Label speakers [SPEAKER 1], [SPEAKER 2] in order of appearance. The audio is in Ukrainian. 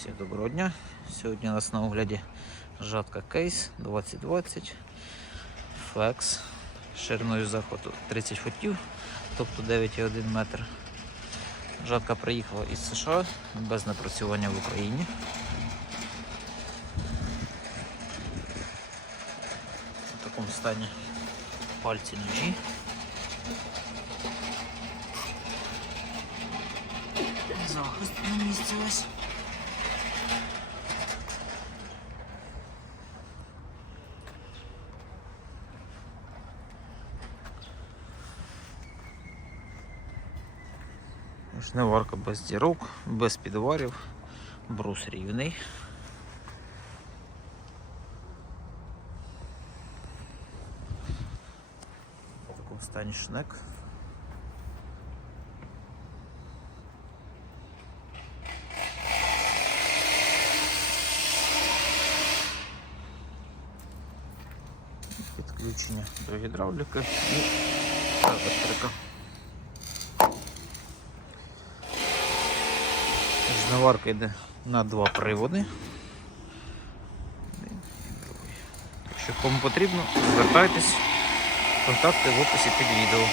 [SPEAKER 1] Всім доброго дня. Сьогодні у нас на огляді жатка кейс 2020 Flex шириною захвату 30 футів, тобто 9,1 метр. Жатка приїхала із США без напрацювання в Україні. В такому стані пальці ножі. Захист на місці ось. Жниварка без дірок, без підварів, брус рівний. В такому стані шнек. Підключення до гідравліки і електрика. Жниварка йде на два приводи. Якщо кому потрібно, звертайтесь. Контакти в описі під відео.